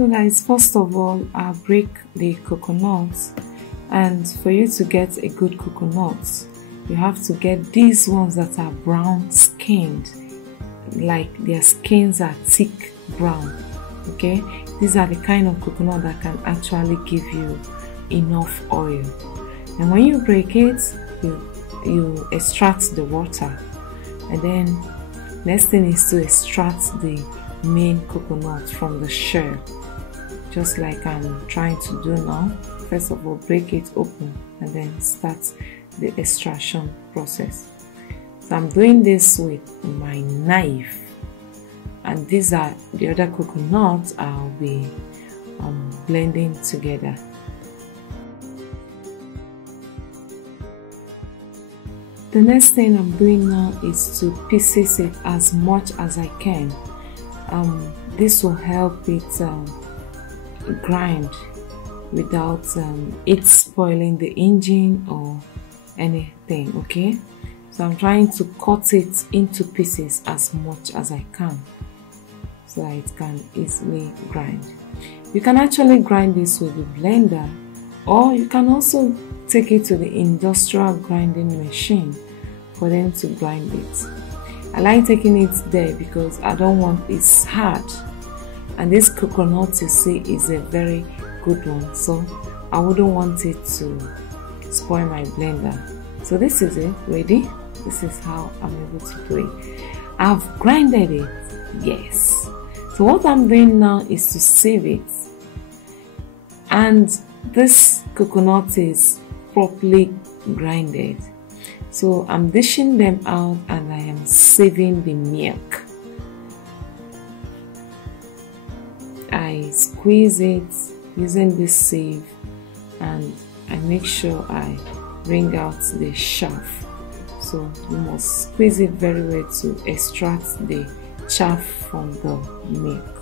So guys, first of all, I'll break the coconuts, and for you to get a good coconut, you have to get these ones that are brown skinned, like their skins are thick brown. Okay, these are the kind of coconut that can actually give you enough oil. And when you break it, you extract the water, and then next thing is to extract the main coconut from the shell, just like I'm trying to do now. First of all, break it open and then start the extraction process. So I'm doing this with my knife, and these are the other coconuts I'll be blending together. The next thing I'm doing now is to pieces it as much as I can. This will help it grind without it spoiling the engine or anything. Okay, so I'm trying to cut it into pieces as much as I can so that it can easily grind. You can actually grind this with a blender, or you can also take it to the industrial grinding machine for them to grind it. I like taking it there because I don't want it's hard, and this coconut you see is a very good one, so I wouldn't want it to spoil my blender. So this is it ready. This is how I'm able to do it. I've grinded it, yes. So what I'm doing now is to sieve it, and this coconut is properly grinded. So I'm dishing them out and I am sieving the milk. I squeeze it using this sieve, and I make sure I wring out the chaff. So you must squeeze it very well to extract the chaff from the milk.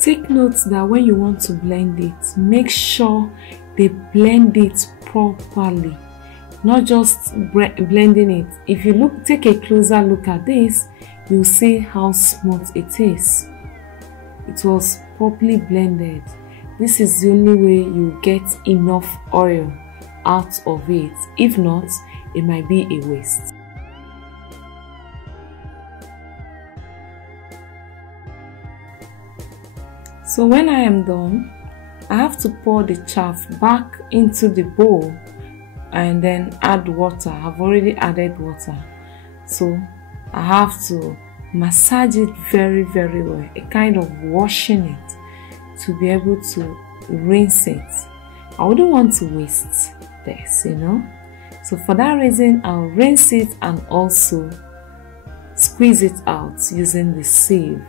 Take note that when you want to blend it, make sure they blend it properly, not just blending it. If you take a closer look at this, you'll see how smooth it is. It was properly blended. This is the only way you get enough oil out of it. If not, it might be a waste. So when I am done, I have to pour the chaff back into the bowl and then add water. I've already added water, so I have to massage it very well, a kind of washing it to be able to rinse it. I wouldn't want to waste this, you know. So for that reason, I'll rinse it and also squeeze it out using the sieve.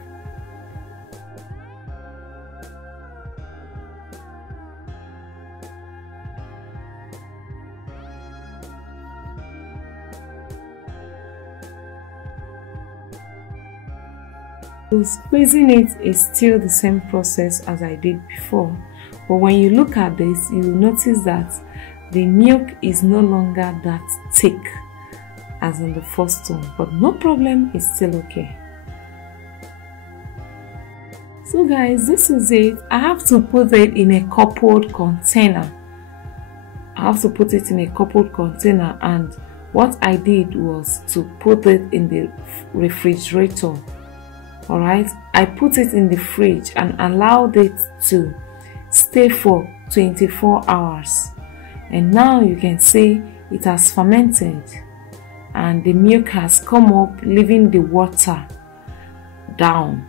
So squeezing it is still the same process as I did before, but when you look at this, you will notice that the milk is no longer that thick as in the first one, but no problem, it's still okay. So guys, this is it. I have to put it in a coupled container. And what I did was to put it in the refrigerator. Alright, I put it in the fridge and allowed it to stay for 24 hours. And now you can see it has fermented and the milk has come up, leaving the water down.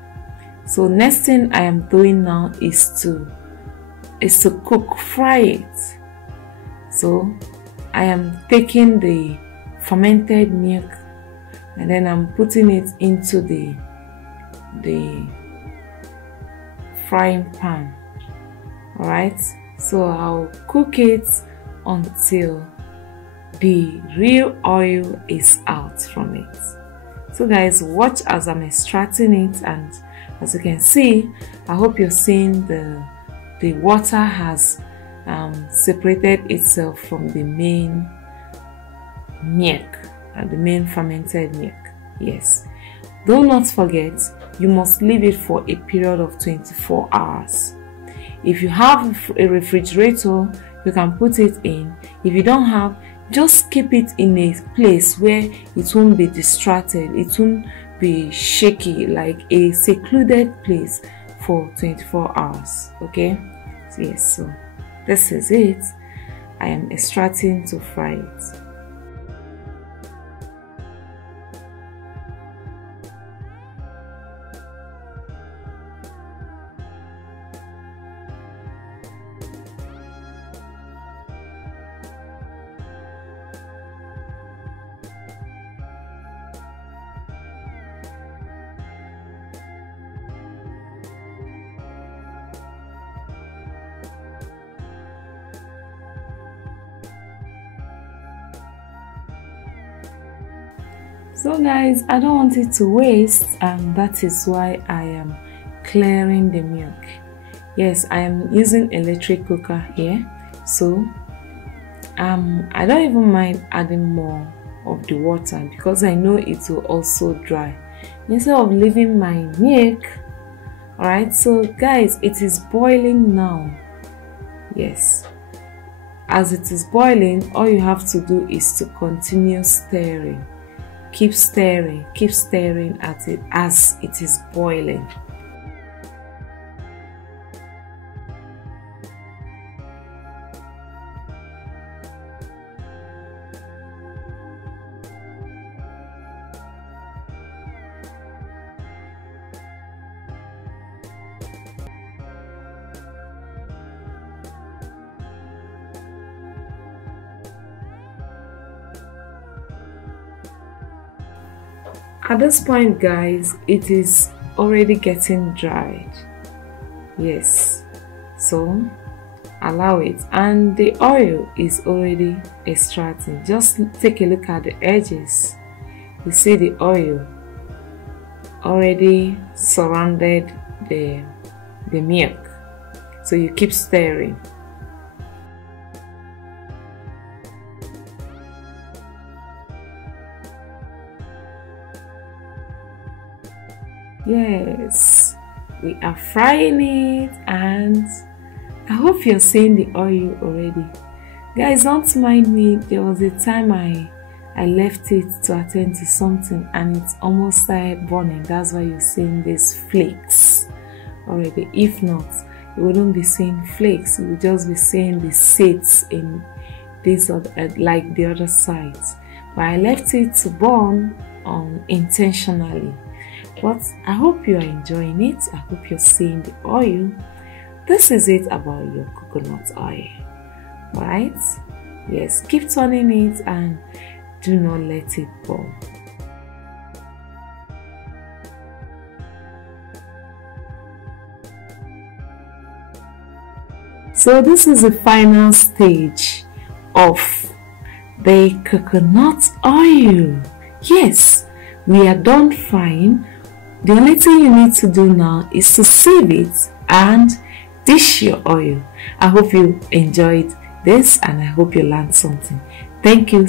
So next thing I am doing now is to fry it. So I am taking the fermented milk and then I'm putting it into the frying pan. Alright, so I'll cook it until the real oil is out from it. So guys, watch as I'm extracting it, and as you can see, I hope you're seeing the the water has separated itself from the main milk, the main fermented milk. Yes. Do not forget, you must leave it for a period of 24 hours. If you have a refrigerator, you can put it in. If you don't have, just keep it in a place where it won't be distracted, it won't be shaky, like a secluded place for 24 hours. Okay? So yes, so this is it. I am extracting to fry it. So guys, I don't want it to waste, and that is why I am clearing the milk. Yes, I am using electric cooker here, so I don't even mind adding more of the water because I know it will also dry instead of leaving my milk. Alright, so guys, it is boiling now. Yes, as it is boiling, all you have to do is to continue stirring. Keep stirring at it as it is boiling. At this point, guys, it is already getting dried. Yes, so allow it, and the oil is already extracting. Just take a look at the edges. You see the oil already surrounded the milk, so you keep stirring. Yes, we are frying it, and I hope you're seeing the oil already. Guys, don't mind me, there was a time I left it to attend to something and it almost started burning. That's why you're seeing these flakes already. If not, you wouldn't be seeing flakes, you would just be seeing the seeds in this like the other sides. But I left it to burn intentionally. But I hope you are enjoying it. I hope you're seeing the oil. This is it about your coconut oil, right? Yes, keep turning it and do not let it burn. So this is the final stage of the coconut oil. Yes, we are done frying. The only thing you need to do now is to sieve it and dish your oil. I hope you enjoyed this and I hope you learned something. Thank you